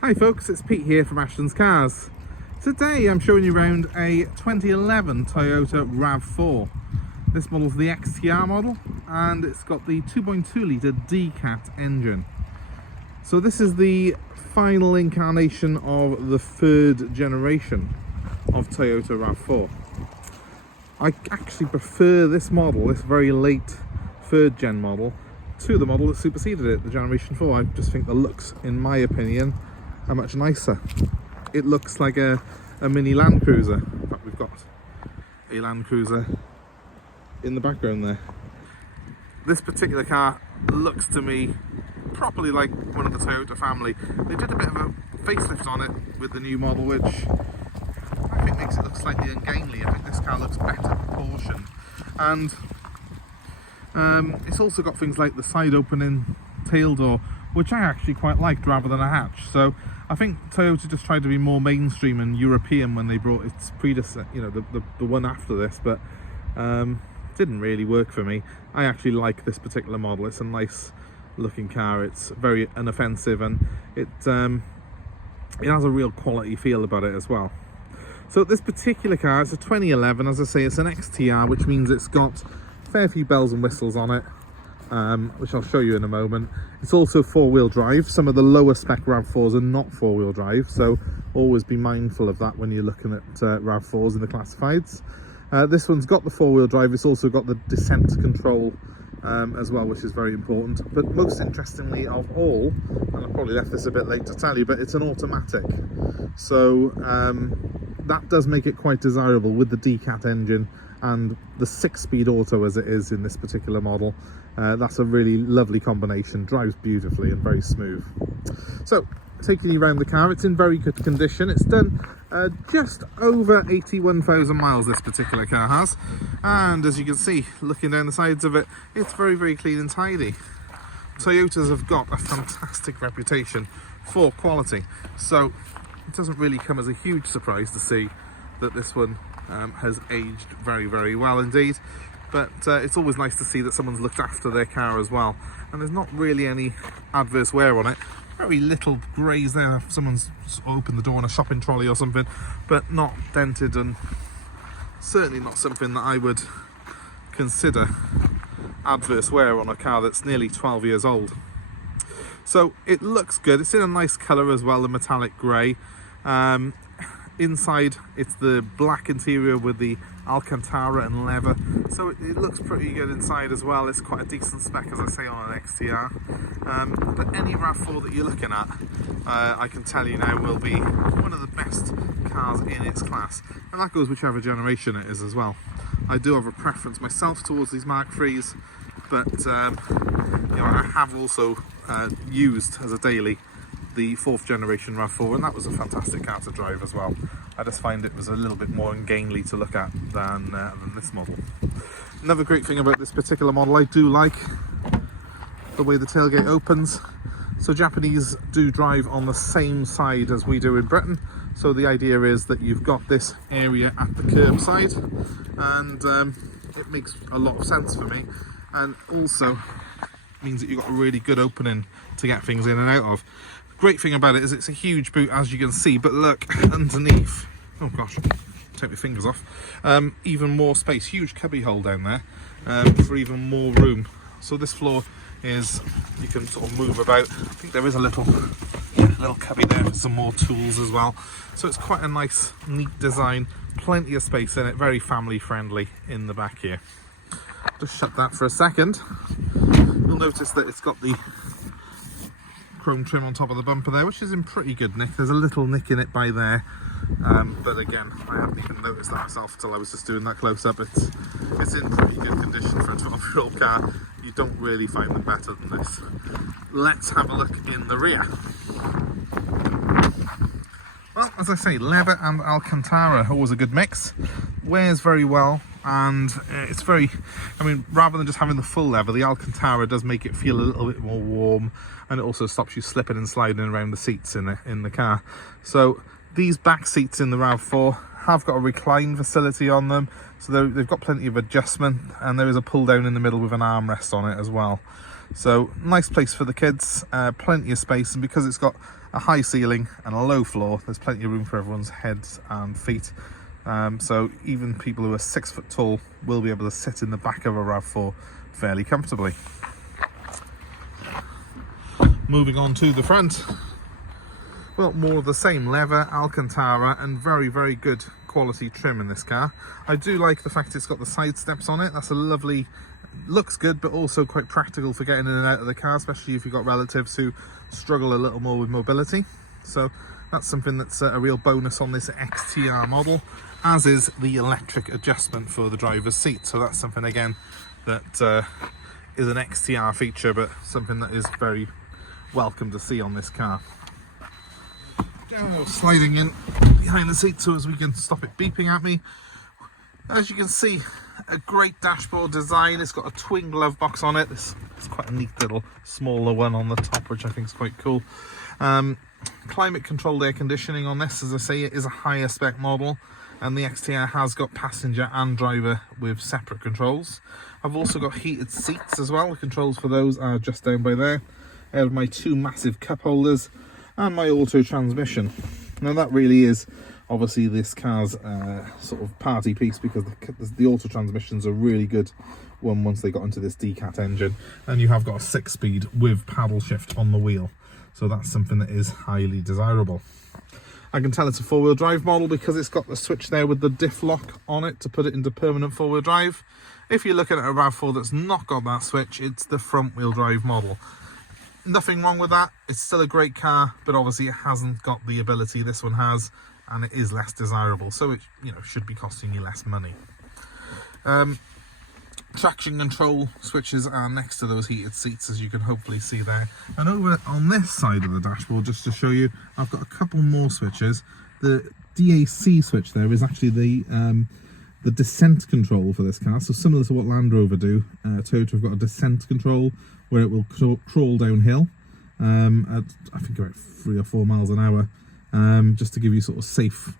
Hi folks, it's Pete here from Ashton's Cars. Today I'm showing you around a 2011 Toyota Rav-4. This model's the XTR model and it's got the 2.2 litre D-Cat engine. So this is the final incarnation of the third generation of Toyota Rav-4. I actually prefer this model, this very late third gen model, to the model that superseded it, the Generation 4. I just think the looks, in my opinion, are much nicer. It looks like a mini Land Cruiser. In fact, we've got a Land Cruiser in the background there. This particular car looks to me properly like one of the Toyota family. They did a bit of a facelift on it with the new model, which I think makes it look slightly ungainly. I think this car looks better proportioned. And it's also got things like the side opening tail door, which I actually quite liked rather than a hatch. So I think Toyota just tried to be more mainstream and European when they brought its predecessor, you know, the one after this, but didn't really work for me. I actually like this particular model. It's a nice looking car. It's very unoffensive and it has a real quality feel about it as well. So this particular car, it's a 2011, as I say, it's an XTR, which means it's got a fair few bells and whistles on it, which I'll show you in a moment. It's also four-wheel drive. Some of the lower spec RAV4s are not four-wheel drive, so always be mindful of that when you're looking at RAV4s in the classifieds. This one's got the four-wheel drive. It's also got the descent control as well, which is very important. But most interestingly of all, and I probably left this a bit late to tell you, but it's an automatic. So that does make it quite desirable with the D-Cat engine and the 6-speed auto as it is in this particular model. That's a really lovely combination, drives beautifully and very smooth. So taking you around the car, it's in very good condition. It's done just over 81,000 miles, this particular car has, and as you can see looking down the sides of it, it's very, very clean and tidy. Toyotas have got a fantastic reputation for quality, so it doesn't really come as a huge surprise to see that this one has aged very, very well indeed. But it's always nice to see that someone's looked after their car as well, and there's not really any adverse wear on it. Very little greys there if someone's opened the door on a shopping trolley or something, but not dented, and certainly not something that I would consider adverse wear on a car that's nearly 12 years old. So it looks good. It's in a nice colour as well, the metallic grey. Inside it's the black interior with the Alcantara and leather, so it looks pretty good inside as well. It's quite a decent spec, as I say, on an XTR. But any RAV4 that you're looking at, I can tell you now, will be one of the best cars in its class, and that goes whichever generation it is as well. I do have a preference myself towards these Mark IIIs, but you know, I have also used as a daily the 4th generation RAV4, and that was a fantastic car to drive as well. I just find it was a little bit more ungainly to look at than this model. Another great thing about this particular model, I do like the way the tailgate opens. So Japanese do drive on the same side as we do in Britain, so the idea is that you've got this area at the curb side, and it makes a lot of sense for me, and also means that you've got a really good opening to get things in and out of. Great thing about it is it's a huge boot, as you can see, but look underneath, oh gosh, take my fingers off, even more space, huge cubby hole down there for even more room. So this floor is, you can sort of move about. I think there is a little cubby there for some more tools as well. So it's quite a nice, neat design, plenty of space in it, very family friendly in the back here. Just shut that for a second. You'll notice that it's got the chrome trim on top of the bumper there, which is in pretty good nick. There's a little nick in it by there, but again, I haven't even noticed that myself until I was just doing that close up. It's in pretty good condition for a 12-year-old car. You don't really find them better than this. Let's have a look in the rear. Well, as I say, leather and Alcantara, always a good mix. Wears very well, and it's very, I mean, rather than just having the full leather, the Alcantara does make it feel a little bit more warm, and it also stops you slipping and sliding around the seats in the car. So these back seats in the RAV4 have got a recline facility on them, so they've got plenty of adjustment, and there is a pull down in the middle with an armrest on it as well. So nice place for the kids, plenty of space, and because it's got a high ceiling and a low floor. There's plenty of room for everyone's heads and feet. So even people who are 6 foot tall will be able to sit in the back of a RAV4 fairly comfortably. Moving on to the front. Well, more of the same, leather, Alcantara, and very, very good quality trim in this car. I do like the fact it's got the side steps on it. That's a lovely, looks good, but also quite practical for getting in and out of the car, especially if you've got relatives who struggle a little more with mobility. So that's something that's a real bonus on this XTR model, as is the electric adjustment for the driver's seat. So that's something, again, that is an XTR feature, but something that is very welcome to see on this car. Sliding in behind the seat so as we can stop it beeping at me. As you can see, a great dashboard design. It's got a twin glove box on it. It's quite a neat little smaller one on the top, which I think is quite cool. Climate controlled air conditioning on this. As I say, it is a higher spec model, and the XTR has got passenger and driver with separate controls. I've also got heated seats as well. The controls for those are just down by there. I have my 2 massive cup holders and my auto transmission. Now that really is obviously this car's sort of party piece, because the auto transmissions are really good once they got into this decat engine, and you have got a 6-speed with paddle shift on the wheel, so that's something that is highly desirable. I can tell it's a 4-wheel drive model because it's got the switch there with the diff lock on it to put it into permanent 4-wheel drive. If you're looking at a RAV4 that's not got that switch, it's the front wheel drive model. Nothing wrong with that. It's still a great car, but obviously it hasn't got the ability this one has, and it is less desirable, so it, you know, should be costing you less money. Traction control switches are next to those heated seats, as you can hopefully see there. And over on this side of the dashboard, just to show you, I've got a couple more switches. The DAC switch there is actually the descent control for this car, so similar to what Land Rover do. Toyota have got a descent control where it will crawl downhill at, I think, about 3 or 4 miles an hour, just to give you sort of safe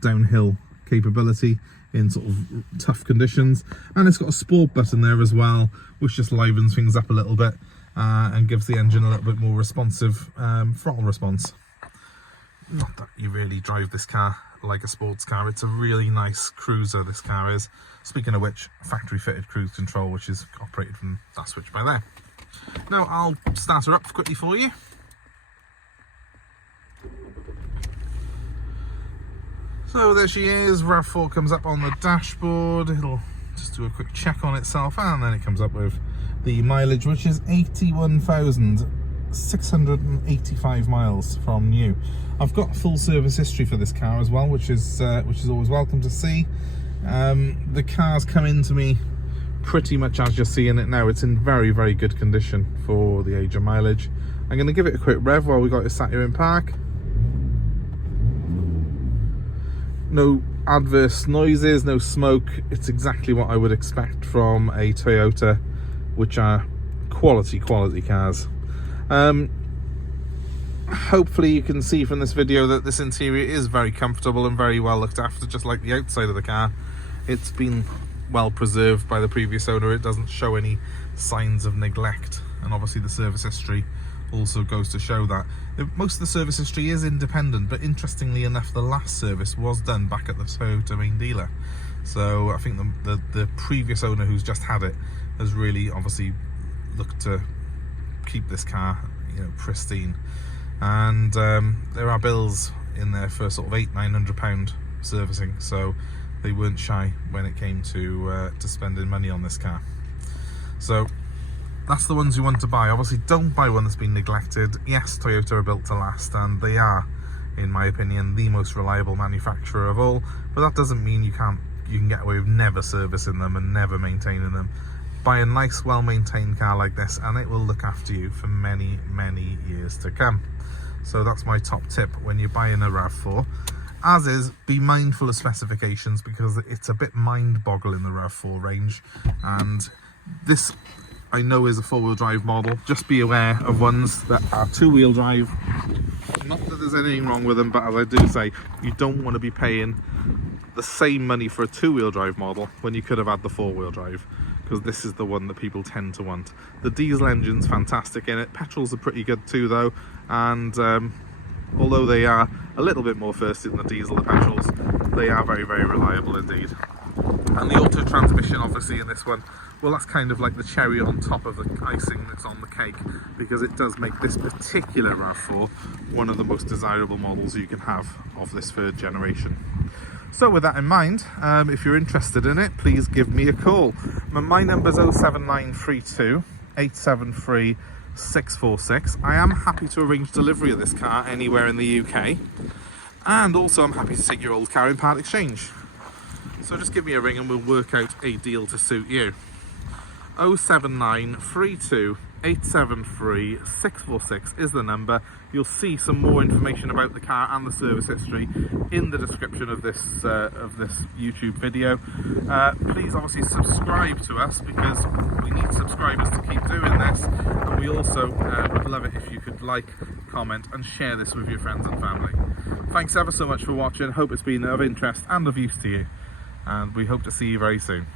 downhill capability in sort of tough conditions. And it's got a sport button there as well, which just livens things up a little bit and gives the engine a little bit more responsive throttle response. Not that you really drive this car like a sports car, it's a really nice cruiser, this car is. Speaking of which, factory fitted cruise control, which is operated from that switch by there. Now I'll start her up quickly for you. So there she is. RAV4 comes up on the dashboard. It'll just do a quick check on itself, and then it comes up with the mileage, which is 81,685 miles from new. I've got full service history for this car as well, which is always welcome to see. The car's come into me pretty much as you're seeing it now. It's in very, very good condition for the age of mileage. I'm going to give it a quick rev while we got it sat here in park. No adverse noises, no smoke. It's exactly what I would expect from a Toyota, which are quality cars. Hopefully you can see from this video that this interior is very comfortable and very well looked after, just like the outside of the car. It's been well preserved by the previous owner. It doesn't show any signs of neglect, and obviously the service history also goes to show that. Most of the service history is independent, but interestingly enough, the last service was done back at the Toyota main dealer. So I think the previous owner who's just had it has really obviously looked to keep this car, you know, pristine. And there are bills in there for sort of £800–900 servicing, so they weren't shy when it came to spending money on this car. So that's the ones you want to buy. Obviously don't buy one that's been neglected. Yes, Toyota are built to last, and they are, in my opinion, the most reliable manufacturer of all, but that doesn't mean you can get away with never servicing them and never maintaining them. Buy a nice, well-maintained car like this, and it will look after you for many, many years to come. So that's my top tip when you're buying a RAV4. As is, be mindful of specifications, because it's a bit mind-boggling, the RAV4 range. And this, I know, is a 4-wheel drive model. Just be aware of ones that are 2-wheel drive. Not that there's anything wrong with them, but as I do say, you don't want to be paying the same money for a 2-wheel drive model when you could have had the 4-wheel drive, because this is the one that people tend to want. The diesel engine's fantastic in it. Petrols are pretty good too though, and Although they are a little bit more thirsty than the diesel, the petrols, they are very, very reliable indeed. And the auto transmission, obviously, in this one, well, that's kind of like the cherry on top of the icing that's on the cake, because it does make this particular RAV4 one of the most desirable models you can have of this third generation. So with that in mind, if you're interested in it, please give me a call. My number's 07932 873 646. I am happy to arrange delivery of this car anywhere in the UK, and also I'm happy to take your old car in part exchange. So just give me a ring and we'll work out a deal to suit you. 07932 873 646 is the number. You'll see some more information about the car and the service history in the description of this YouTube video. Please obviously subscribe to us, because we need subscribers to keep doing this, and we also would love it if you could like, comment and share this with your friends and family. Thanks ever so much for watching. Hope it's been of interest and of use to you, and we hope to see you very soon.